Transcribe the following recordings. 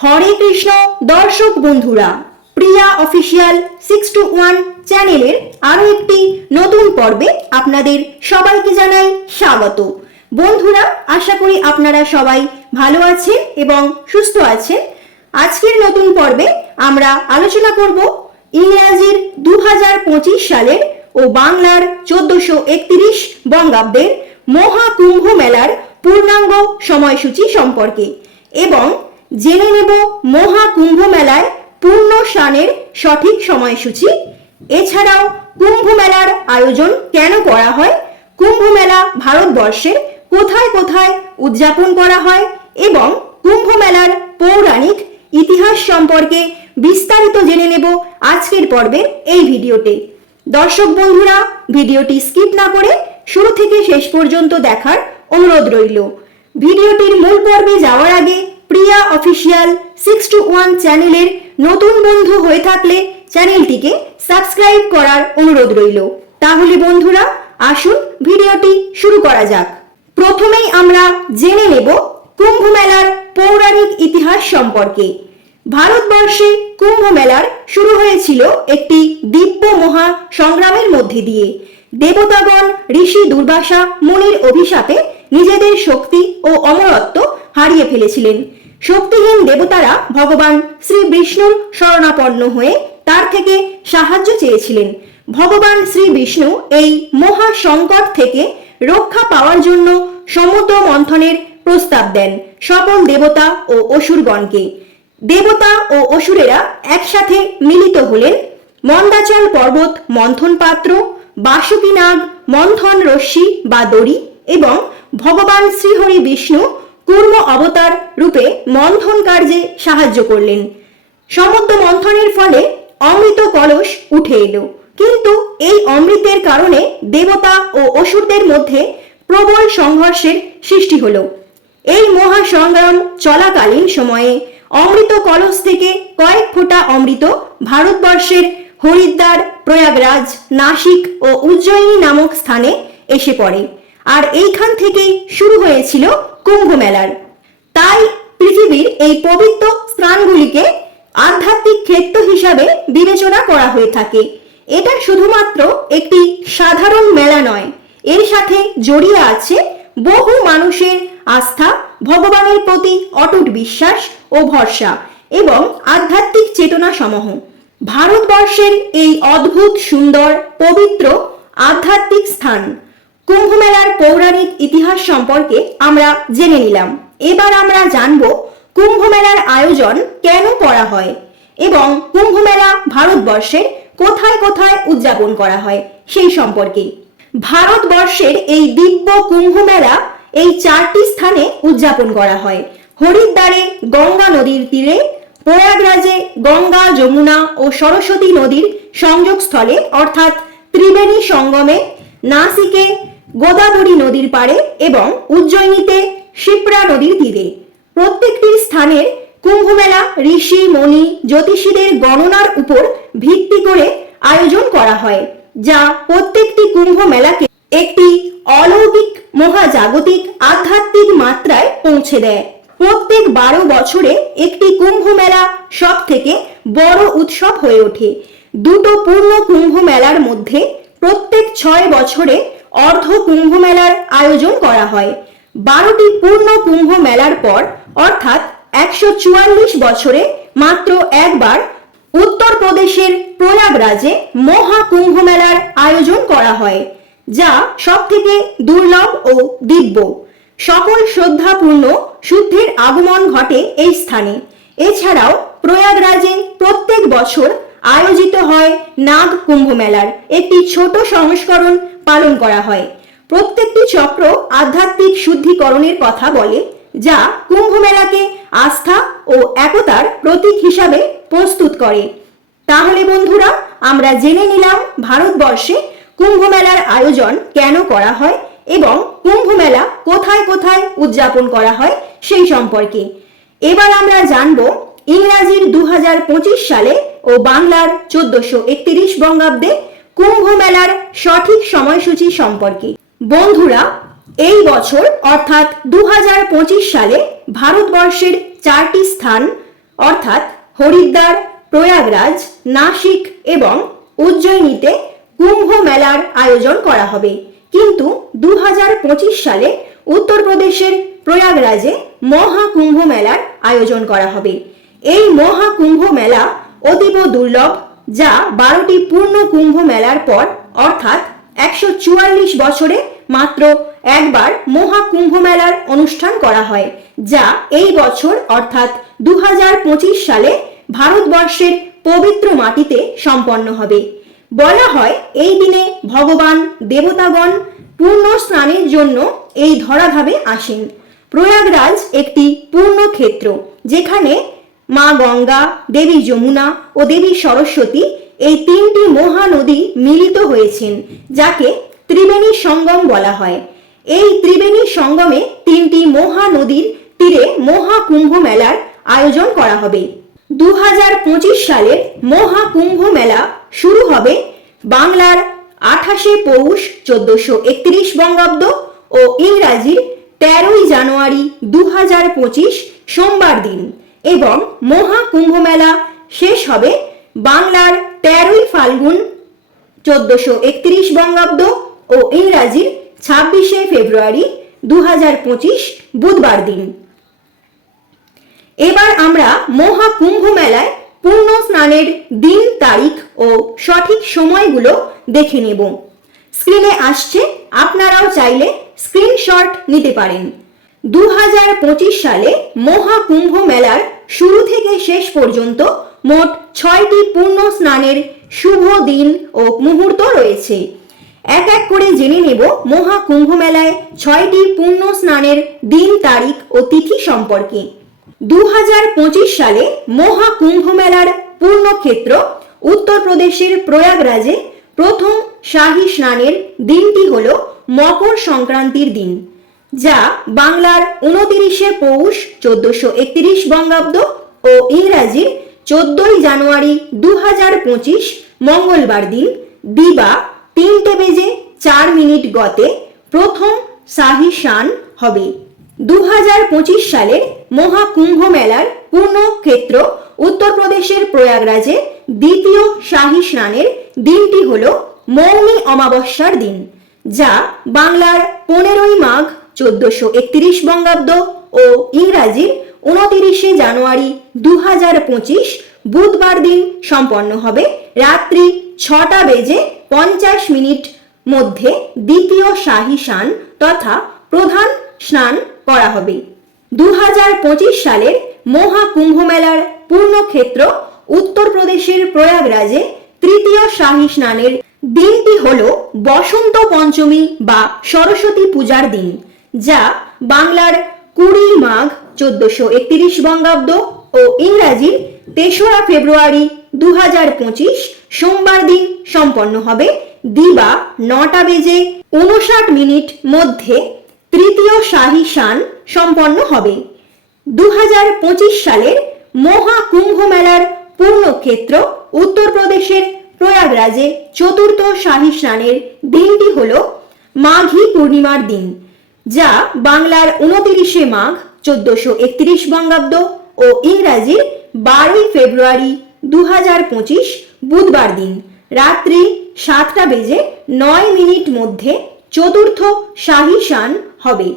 হরে কৃষ্ণ, দর্শক বন্ধুরা, Priya official six two one চ্যানেলের আরও একটি নতুন পর্বে আপনাদের সবাইকে জানাই স্বাগত। বন্ধুরা, আশা করি আপনারা সবাই ভালো আছেন এবং সুস্থ আছেন। আজকের নতুন পর্বে আমরা আলোচনা করব ইংরাজির দু হাজার পঁচিশ সালের ও বাংলার চোদ্দশো একত্রিশ বঙ্গাব্দের মহাকুম্ভ মেলার পূর্ণাঙ্গ সময়সূচি সম্পর্কে এবং জেনে নেব মহাকুম্ভ মেলায় পূর্ণ স্নানের সঠিক সময়সূচি। এছাড়াও কুম্ভ মেলার আয়োজন কেন করা হয়? কুম্ভ মেলা ভারতবর্ষের কোথায় কোথায় উদযাপন করা হয়? এবং কুম্ভ মেলার পৌরাণিক ইতিহাস সম্পর্কে বিস্তারিত জেনে নেব আজকের পর্বের এই ভিডিওতে। দর্শক বন্ধুরা, ভিডিওটি স্কিপ না করে শুরু থেকে শেষ পর্যন্ত দেখার অনুরোধ রইল। ভিডিওটির মূল পর্বে যাওয়ার আগে Priya official six two one চ্যানেলের নতুন বন্ধু হয়ে থাকলে চ্যানেলটিকে সাবস্ক্রাইব করার অনুরোধ রইল। তাহলে বন্ধুরা, আসুন ভিডিওটি শুরু করা যাক। প্রথমেই আমরা জেনে নেব কুম্ভ মেলার পৌরাণিক ইতিহাস সম্পর্কে। ভারতবর্ষে কুম্ভ মেলার শুরু হয়েছিল একটি দিব্য মহা সংগ্রামের মধ্যে দিয়ে। দেবতাগণ, ঋষি দুর্বাসা, মুনির অভিশাপে নিজেদের শক্তি ও অমরত্ব হারিয়ে ফেলেছিলেন। শক্তিহীন দেবতারা ভগবান শ্রী বিষ্ণুর শরণাপন্ন হয়ে তার থেকে সাহায্য চেয়েছিলেন। ভগবান শ্রী বিষ্ণু এই মহা সংকট থেকে রক্ষা পাওয়ার জন্য সমুদ্র মন্থনের প্রস্তাব দেন সকল দেবতা ও অসুরগণকে। দেবতা ও অসুরেরা একসাথে মিলিত হলেন। মন্দাচল পর্বত মন্থন পাত্র বাসুকী নাগ মন্থন রশ্মি বা দড়ি এবং ভগবান শ্রীহরি বিষ্ণু কুর্ম অবতার রূপে মন্থন কার্যে সাহায্য করলেন। সমুদ্র মন্থনের ফলে অমৃত কলস উঠে এলো। কিন্তু এই অমৃতের কারণে দেবতা ও অসুরদের মধ্যে প্রবল সংঘর্ষের সৃষ্টি হলো। এই মহা সংগ্রাম চলাকালীন সময়ে অমৃত কলস থেকে কয়েক ফোঁটা অমৃত ভারতবর্ষের হরিদ্বার, প্রয়াগরাজ, নাসিক ও উজ্জয়িনী নামক স্থানে এসে পড়ে। আর এইখান থেকেই শুরু হয়েছিল কুম্ভ মেলার। তাই পৃথিবীর এই পবিত্র স্থানগুলিকে আধ্যাত্মিক ক্ষেত্র হিসাবে বিবেচনা করা হয়ে থাকে। এটা শুধুমাত্র একটি সাধারণ মেলা নয়, এর সাথে জড়িয়ে আছে বহু মানুষের আস্থা, ভগবানের প্রতি অটুট বিশ্বাস ও ভরসা এবং আধ্যাত্মিক চেতনা সমূহ ভারতবর্ষের এই অদ্ভুত, সুন্দর, পবিত্র, আধ্যাত্মিক স্থান। কুম্ভ মেলার পৌরাণিক ইতিহাস সম্পর্কে আমরা জেনে নিলাম। এবার আমরা জানব কুম্ভ মেলার আয়োজন কেন করা হয় এবং কুম্ভ মেলা ভারতবর্ষের কোথায় কোথায় উদযাপন করা হয় সেই সম্পর্কে। ভারতবর্ষের এই দিব্য কুম্ভ মেলা এই চারটি স্থানে উদযাপন করা হয়। হরিদ্বারে গঙ্গা নদীর তীরে, প্রয়াগরাজে গঙ্গা, যমুনা ও সরস্বতী নদীর সংযোগস্থলে অর্থাৎ ত্রিবেণী সঙ্গমে, নাসিকে গোদাবরী নদীর পাড়ে এবং উজ্জয়িনীতে শিপ্রা নদীর তীরে। প্রত্যেকটি স্থানের কুম্ভমেলা, ঋষি, মণি, জ্যোতিষীদের গণনার উপর ভিত্তি করে আয়োজন করা হয়, যা প্রত্যেকটি কুম্ভ মেলাকে একটি অলৌকিক মহাজাগতিক আধ্যাত্মিক মাত্রায় পৌঁছে দেয়। প্রত্যেক বারো বছরে একটি কুম্ভ মেলা সব থেকে বড় উৎসব হয়ে ওঠে। দুটো পূর্ণ কুম্ভ মেলার মধ্যে প্রত্যেক ছয় বছরে অর্ধ কুম্ভ মেলার আয়োজন করা হয়। বারোটি পূর্ণ কুম্ভ মেলার পর, অর্থাৎ একশো চুয়াল্লিশ বছরে মাত্র একবার উত্তরপ্রদেশের প্রয়াগরাজে মহাকুম্ভ মেলার আয়োজন করা হয়, যা সব থেকে দুর্লভ ও দিব্য। সকল শ্রদ্ধাপূর্ণ শুদ্ধের আগমন ঘটে এই স্থানে। এছাড়াও প্রয়াগরাজে প্রত্যেক বছর আয়োজিত হয় নাগ কুম্ভ মেলার। একটি ছোট সংস্করণ পালন করা হয়। প্রত্যেকটি চক্র আধ্যাত্মিক শুদ্ধিকরণের কথা বলে, যা কুম্ভ মেলাকে আস্থা ও একতার প্রতীক হিসাবে প্রস্তুত করে। তাহলে বন্ধুরা, আমরা জেনে নিলাম ভারতবর্ষে কুম্ভ মেলার আয়োজন কেন করা হয় এবং কুম্ভ মেলা কোথায় কোথায় উদযাপন করা হয় সেই সম্পর্কে। এবার আমরা জানব ইংরাজির দু হাজার পঁচিশ সালে ও বাংলার চোদ্দশো একত্রিশ বঙ্গাব্দে কুম্ভ মেলার সঠিক সময়সূচি সম্পর্কে। বন্ধুরা, এই বছর অর্থাৎ দু হাজার পঁচিশ সালে ভারতবর্ষের চারটি স্থান, অর্থাৎ হরিদ্বার, প্রয়াগরাজ, নাসিক এবং উজ্জয়িনীতে কুম্ভ মেলার আয়োজন করা হবে। কিন্তু দু হাজার পঁচিশ সালে উত্তরপ্রদেশের প্রয়াগরাজে মহাকুম্ভ মেলার আয়োজন করা হবে। এই মহাকুম্ভ মেলা অতীব দুর্লভ, যা বারোটি পূর্ণ কুম্ভ মেলার পর, অর্থাৎ একশো চুয়াল্লিশ বছরে মাত্র একবার মহাকুম্ভ মেলার অনুষ্ঠান করা হয়, যা এই বছর, অর্থাৎ দু সালে ভারতবর্ষের পবিত্র মাটিতে সম্পন্ন হবে। বলা হয়, এই দিনে ভগবান দেবতাগণ পূর্ণ স্নানের জন্য এই ধরাধামে আসেন। প্রয়াগরাজ একটি পূর্ণ ক্ষেত্র, যেখানে মা গঙ্গা, দেবী যমুনা ও দেবী সরস্বতী এই তিনটি মহানদী মিলিত হয়েছেন, যাকে ত্রিবেণী সঙ্গম বলা হয়। এই ত্রিবেণী সঙ্গমে তিনটি মহানদীর তীরে মহাকুম্ভ মেলার আয়োজন করা হবে। দু সালের মহাকুম্ভ মেলা শুরু হবে বাংলার আঠাশে পৌষ চোদ্দশো একত্রিশ বঙ্গাব্দ ও ইংরাজির তেরোই জানুয়ারি দু হাজার পঁচিশ সোমবার দিন। এবং মহাকুম্ভ মেলা শেষ হবে বাংলার তেরোই ফাল্গুন চোদ্দশো একত্রিশ বঙ্গাব্দ ও ইংরাজির ছাব্বিশে ফেব্রুয়ারি দু হাজার পঁচিশ বুধবার দিন। এবার আমরা মহাকুম্ভ মেলায় পূর্ণ স্নানের দিন, তারিখ ও সঠিক সময়গুলো দেখে নেব। স্ক্রিনে আসছে, আপনারাও চাইলে স্ক্রিনশট নিতে পারেন। দু হাজার পঁচিশ সালে মহাকুম্ভ মেলার শুরু থেকে শেষ পর্যন্ত মোট ছয়টি পূর্ণ স্নানের শুভ দিন ও মুহূর্ত রয়েছে। এক এক করে জেনে নেব মহাকুম্ভ মেলায় ছয়টি পূর্ণ স্নানের দিন তারিখ ও তিথি সম্পর্কে। দু হাজার পঁচিশ সালে মহাকুম্ভ মেলার পূর্ণক্ষেত্র উত্তরপ্রদেশের প্রয়াগরাজে প্রথম শাহী স্নানের দিনটি হল মকর সংক্রান্তির দিন। যা বাংলার উনতিরিশে পৌষ, চোদ্দশো একত্রিশ বঙ্গাব্দ ও ইংরাজির চোদ্দই জানুয়ারি দু হাজার পঁচিশ মঙ্গলবার দিন, দিবা তিনটে বেজে চার মিনিট গতে প্রথম শাহী স্নান হবে। দু হাজার পঁচিশ সালের মহাকুম্ভ মেলার পূর্ণ ক্ষেত্র উত্তরপ্রদেশের প্রয়াগরাজে দ্বিতীয় শাহী স্নানের দিনটি হল মৌনী অমাবস্যার দিন, যা বাংলার পনেরোই মাঘ চোদ্দশো একত্রিশ বঙ্গাব্দ ও ইংরাজির উনতিরিশে জানুয়ারি দু হাজার পঁচিশ বুধবার দিন সম্পন্ন হবে রাত্রি ছটা বেজে পঞ্চাশ মিনিট মধ্যে দ্বিতীয় শাহী স্নান তথা প্রধান স্নান করা হবে। দু হাজার পঁচিশ সালের মহাকুম্ভ মেলার পূর্ণক্ষেত্র উত্তরপ্রদেশের প্রয়াগরাজে তৃতীয় শাহী স্নানের দিনটি হল বসন্ত পঞ্চমী বা সরস্বতী পূজার দিন। যা বাংলার কুড়ি মাঘ চোদ্দশো একত্রিশ বঙ্গাব্দ ও ইংরাজির তেসরা ফেব্রুয়ারি দু পঁচিশ সোমবার দিন সম্পন্ন হবে। দিবা নটা বেজে উনষাট মিনিট মধ্যে তৃতীয় শাহী শান সম্পন্ন হবে। দু হাজার পঁচিশ সালের মহাকুম্ভ মেলার পূর্ণক্ষেত্র উত্তরপ্রদেশের প্রয়াগরাজে চতুর্থ শাহী স্নানের দিনটি হল মাঘী পূর্ণিমার দিন। যা বাংলার উনতিরিশে মাঘ চোদ্দশো একত্রিশ বঙ্গাব্দ ও ইংরাজির বারোই ফেব্রুয়ারি দু পঁচিশ বুধবার দিন। রাত্রি সাতটা বেজে নয় মিনিট মধ্যে চতুর্থ শাহী শান হবে।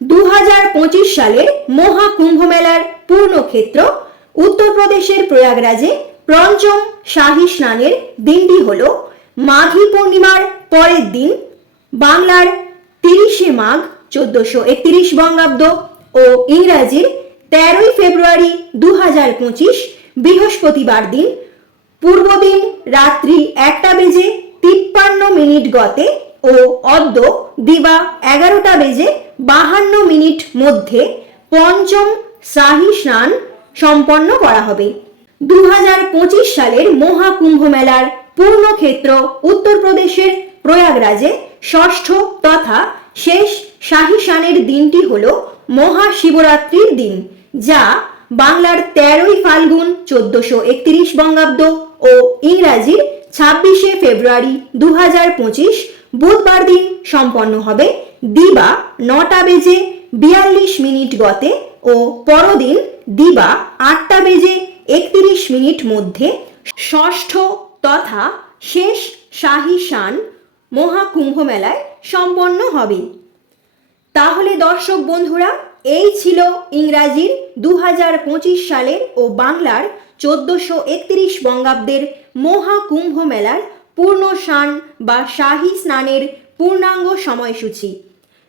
দু হাজার পঁচিশ সালের মহাকুম্ভ মেলার পূর্ণক্ষেত্র উত্তরপ্রদেশের প্রয়াগরাজে পঞ্চম শাহী স্নানের দিনটি হল মাঘী পূর্ণিমার পরের দিন। বাংলার তিরিশে মাঘ চোদ্দশো একত্রিশ বঙ্গাব্দ ও ইংরাজির তেরোই ফেব্রুয়ারি দু হাজার পঁচিশ বৃহস্পতিবার দিন, পূর্বদিন রাত্রি একটা বেজে তিপ্পান্ন মিনিট গতে ও অদ্য দিবা এগারোটা বেজে বাহান্ন মিনিট মধ্যে পঞ্চম শাহী স্নান সম্পন্ন করা হবে। দু হাজার পঁচিশ সালের মহাকুম্ভ মেলার পূর্ণক্ষেত্র উত্তরপ্রদেশের প্রয়াগরাজে ষষ্ঠ তথা শেষ শাহী স্নানের দিনটি হল মহাশিবরাত্রির দিন, যা বাংলার তেরোই ফাল্গুন চোদ্দশো একত্রিশ বঙ্গাব্দ ও ইংরাজির ছাব্বিশে ফেব্রুয়ারি দু হাজার পঁচিশ বুধবার দিন সম্পন্ন হবে। দিবা নটা বেজে বিয়াল্লিশ মিনিট গতে ও পরদিন দিবা আটটা বেজে একত্রিশ মিনিট মধ্যে ষষ্ঠ তথা শেষ শাহী শান মহাকুম্ভ মেলায় সম্পন্ন হবে। তাহলে দর্শক বন্ধুরা, এই ছিল ইংরাজির দু হাজার পঁচিশ সালের ও বাংলার চোদ্দোশো একত্রিশ বঙ্গাব্দের মহাকুম্ভ মেলার পূর্ণ স্নান বা শাহী স্নানের পূর্ণাঙ্গ সময়সূচি।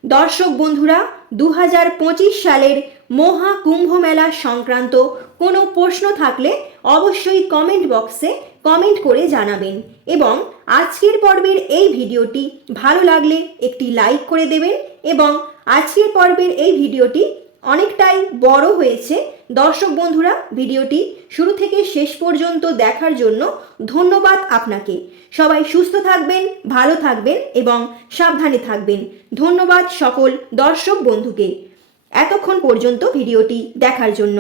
দর্শক বন্ধুরা দু হাজার পঁচিশ সালের মহাকুম্ভ মেলা সংক্রান্ত কোনো প্রশ্ন থাকলে অবশ্যই কমেন্ট বক্সে কমেন্ট করে জানাবেন এবং আজকের পর্বের এই ভিডিওটি ভালো লাগলে একটি লাইক করে দেবেন এবং আজকের পর্বের এই ভিডিওটি অনেকটাই বড় হয়েছে। দর্শক বন্ধুরা, ভিডিওটি শুরু থেকে শেষ পর্যন্ত দেখার জন্য ধন্যবাদ আপনাকে। সবাই সুস্থ থাকবেন, ভালো থাকবেন এবং সাবধানে থাকবেন। ধন্যবাদ সকল দর্শক বন্ধুকে। এতক্ষণ পর্যন্ত ভিডিওটি দেখার জন্য।